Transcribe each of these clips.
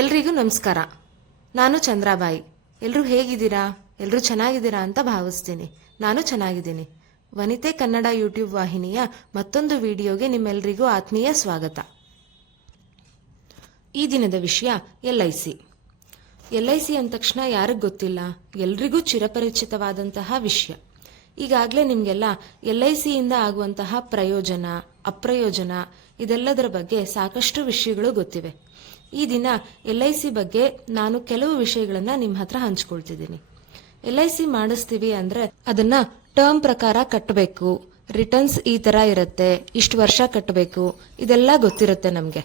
ಎಲ್ರಿಗೂ ನಮಸ್ಕಾರ. ನಾನು ಚಂದ್ರಾಬಾಯಿ. ಎಲ್ಲರೂ ಹೇಗಿದ್ದೀರಾ? ಎಲ್ಲರೂ ಚೆನ್ನಾಗಿದ್ದೀರಾ ಅಂತ ಭಾವಿಸ್ತೀನಿ. ನಾನು ಚೆನ್ನಾಗಿದ್ದೀನಿ. ವನಿತೆ ಕನ್ನಡ ಯೂಟ್ಯೂಬ್ ವಾಹಿನಿಯ ಮತ್ತೊಂದು ವಿಡಿಯೋಗೆ ನಿಮ್ಮೆಲ್ಲರಿಗೂ ಆತ್ಮೀಯ ಸ್ವಾಗತ. ಈ ದಿನದ ವಿಷಯ LIC. LIC ಅಂದ ತಕ್ಷಣ ಯಾರಿಗೆ ಗೊತ್ತಿಲ್ಲ? ಎಲ್ರಿಗೂ ಚಿರಪರಿಚಿತವಾದಂತಹ ವಿಷಯ. ಈಗಾಗಲೇ ನಿಮಗೆಲ್ಲ LIC ಇಂದ ಆಗುವಂತಹ ಪ್ರಯೋಜನ, ಅಪ್ರಯೋಜನ ಇದೆಲ್ಲದರ ಬಗ್ಗೆ ಸಾಕಷ್ಟು ವಿಷಯಗಳು ಗೊತ್ತಿವೆ. ಈ ದಿನ LIC ಬಗ್ಗೆ ನಾನು ಕೆಲವು ವಿಷಯಗಳನ್ನ ನಿಮ್ಮ ಹತ್ರ ಹಂಚ್ಕೊಳ್ತಿದ್ದೀನಿ. LIC ಮಾಡಿಸ್ತೀವಿ ಅಂದ್ರೆ ಅದನ್ನ ಟರ್ಮ್ ಪ್ರಕಾರ ಕಟ್ಟಬೇಕು, ರಿಟರ್ನ್ಸ್ ಈ ತರ ಇರುತ್ತೆ, ಇಷ್ಟು ವರ್ಷ ಕಟ್ಟಬೇಕು, ಇದೆಲ್ಲ ಗೊತ್ತಿರುತ್ತೆ ನಮ್ಗೆ.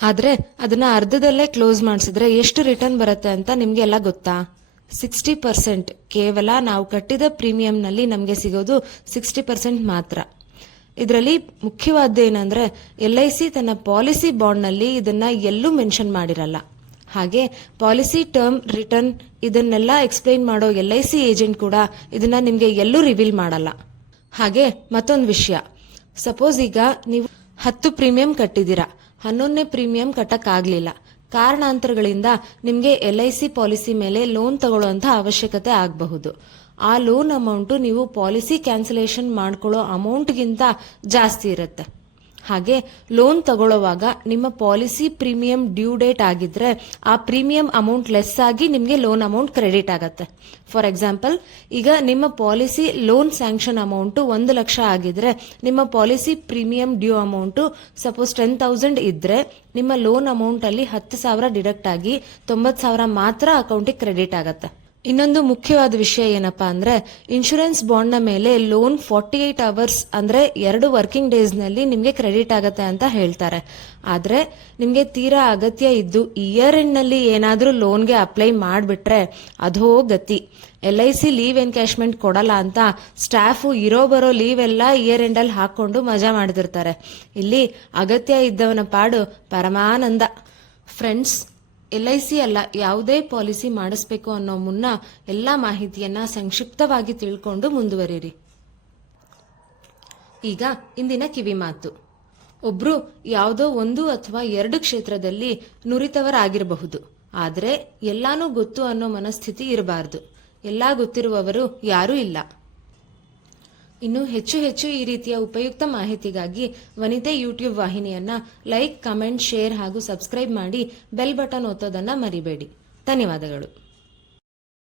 ಆದ್ರೆ ಅದನ್ನ ಅರ್ಧದಲ್ಲೇ ಕ್ಲೋಸ್ ಮಾಡಿಸಿದ್ರೆ ಎಷ್ಟು ರಿಟರ್ನ್ ಬರುತ್ತೆ ಅಂತ ನಿಮ್ಗೆ ಎಲ್ಲ ಗೊತ್ತಾ? 60%. ಕೇವಲ ನಾವು ಕಟ್ಟಿದ ಪ್ರೀಮಿಯಂನಲ್ಲಿ ನಮಗೆ ಸಿಗೋದು 60% ಮಾತ್ರ. ಇದರಲ್ಲಿ ಮುಖ್ಯವಾದ್ದೇನೆಂದ್ರೆ LIC ತನ್ನ ಪಾಲಿಸಿ ಬಾಂಡ್ನಲ್ಲಿ ಇದನ್ನ ಎಲ್ಲೂ ಮೆನ್ಷನ್ ಮಾಡಿರಲ್ಲ. ಹಾಗೆ ಪಾಲಿಸಿ ಟರ್ಮ್ ರಿಟರ್ನ್ ಇದನ್ನೆಲ್ಲ ಎಕ್ಸ್ಪ್ಲೈನ್ ಮಾಡೋ LIC ಏಜೆಂಟ್ ಕೂಡ ಇದನ್ನ ನಿಮ್ಗೆ ಎಲ್ಲೂ ರಿವೀಲ್ ಮಾಡಲ್ಲ. ಹಾಗೆ ಮತ್ತೊಂದು ವಿಷಯ, ಸಪೋಸ್ ಈಗ ನೀವು 10 ಪ್ರೀಮಿಯಂ ಕಟ್ಟಿದ್ದೀರಾ, 11ನೇ ಪ್ರೀಮಿಯಂ ಕಟ್ಟಕ್ಕಾಗ್ಲಿಲ್ಲ. ಕಾರಣಾಂತರಗಳಿಂದ ನಿಮ್ಗೆ LIC ಪಾಲಿಸಿ ಮೇಲೆ ಲೋನ್ ತಗೊಳ್ಳುವಂತ ಅವಶ್ಯಕತೆ ಆಗಬಹುದು. ಆ ಲೋನ್ ಅಮೌಂಟ್ ನೀವು ಪಾಲಿಸಿ ಕ್ಯಾನ್ಸಲೇಷನ್ ಮಾಡ್ಕೊಳ್ಳೋ ಅಮೌಂಟ್ಗಿಂತ ಜಾಸ್ತಿ ಇರುತ್ತೆ. ಹಾಗೆ ಲೋನ್ ತಗೊಳ್ಳುವಾಗ ನಿಮ್ಮ ಪಾಲಿಸಿ ಪ್ರೀಮಿಯಂ ಡ್ಯೂ ಡೇಟ್ ಆಗಿದ್ರೆ ಆ ಪ್ರೀಮಿಯಂ ಅಮೌಂಟ್ ಲೆಸ್ ಆಗಿ ನಿಮಗೆ ಲೋನ್ ಅಮೌಂಟ್ ಕ್ರೆಡಿಟ್ ಆಗತ್ತೆ. ಫಾರ್ ಎಕ್ಸಾಂಪಲ್, ಈಗ ನಿಮ್ಮ policy loan sanction amount 1 lakh ಆಗಿದ್ರೆ ನಿಮ್ಮ policy premium due amount suppose 10,000 ಇದ್ರೆ ನಿಮ್ಮ ಲೋನ್ ಅಮೌಂಟ್ ಅಲ್ಲಿ 10,000 ಡಿಡಕ್ಟ್ ಆಗಿ 90,000 ಮಾತ್ರ ಅಕೌಂಟಿಗೆ ಕ್ರೆಡಿಟ್ ಆಗತ್ತೆ. ಇನ್ನೊಂದು ಮುಖ್ಯವಾದ ವಿಷಯ ಏನಪ್ಪಾ ಅಂದ್ರೆ, ಇನ್ಶೂರೆನ್ಸ್ ಬಾಂಡ್ ನ ಮೇಲೆ ಲೋನ್ 48 ಅವರ್ಸ್ ಅಂದ್ರೆ 2 ವರ್ಕಿಂಗ್ ಡೇಸ್ ನಲ್ಲಿ ನಿಮ್ಗೆ ಕ್ರೆಡಿಟ್ ಆಗತ್ತೆ ಅಂತ ಹೇಳ್ತಾರೆ. ಆದ್ರೆ ನಿಮ್ಗೆ ತೀರಾ ಅಗತ್ಯ ಇದ್ದು ಇಯರ್ ಎಂಡ್ ನಲ್ಲಿ ಏನಾದ್ರೂ ಲೋನ್ಗೆ ಅಪ್ಲೈ ಮಾಡ್ಬಿಟ್ರೆ ಅದೋ ಗತಿ. LIC ಲೀವ್ ಎನ್ಕ್ಯಾಶ್ಮೆಂಟ್ ಕೊಡಲ್ಲ ಅಂತ ಸ್ಟಾಫ್ ಇರೋ ಬರೋ ಲೀವ್ ಎಲ್ಲ ಇಯರ್ ಎಂಡ್ ಅಲ್ಲಿ ಹಾಕೊಂಡು ಮಜಾ ಮಾಡ್ತಿರ್ತಾರೆ. ಇಲ್ಲಿ ಅಗತ್ಯ ಇದ್ದವನ ಪಾಡು ಪರಮಾನಂದ. ಫ್ರೆಂಡ್ಸ್, LIC ಅಲ್ಲ ಯಾವುದೇ ಪಾಲಿಸಿ ಮಾಡಿಸ್ಬೇಕು ಅನ್ನೋ ಮುನ್ನ ಎಲ್ಲಾ ಮಾಹಿತಿಯನ್ನ ಸಂಕ್ಷಿಪ್ತವಾಗಿ ತಿಳ್ಕೊಂಡು ಮುಂದುವರಿರಿ. ಈಗ ಇಂದಿನ ಕಿವಿ ಮಾತು. ಒಬ್ರು ಯಾವುದೋ 1 ಅಥವಾ 2 ಕ್ಷೇತ್ರದಲ್ಲಿ ನುರಿತವರಾಗಿರಬಹುದು. ಆದ್ರೆ ಎಲ್ಲಾನು ಗೊತ್ತು ಅನ್ನೋ ಮನಸ್ಥಿತಿ ಇರಬಾರ್ದು. ಎಲ್ಲಾ ಗೊತ್ತಿರುವವರು ಯಾರೂ ಇಲ್ಲ. ಇನ್ನು ಹೆಚ್ಚು ಈ ರೀತಿಯ ಉಪಯುಕ್ತ ಮಾಹಿತಿಗಾಗಿ ವನಿತೆ ಯೂಟ್ಯೂಬ್ ವಾಹಿನಿಯನ್ನ ಲೈಕ್, ಕಮೆಂಟ್, ಶೇರ್ ಹಾಗೂ ಸಬ್ಸ್ಕ್ರೈಬ್ ಮಾಡಿ ಬೆಲ್ ಬಟನ್ ಒತ್ತೋದನ್ನ ಮರಿಬೇಡಿ. ಧನ್ಯವಾದಗಳು.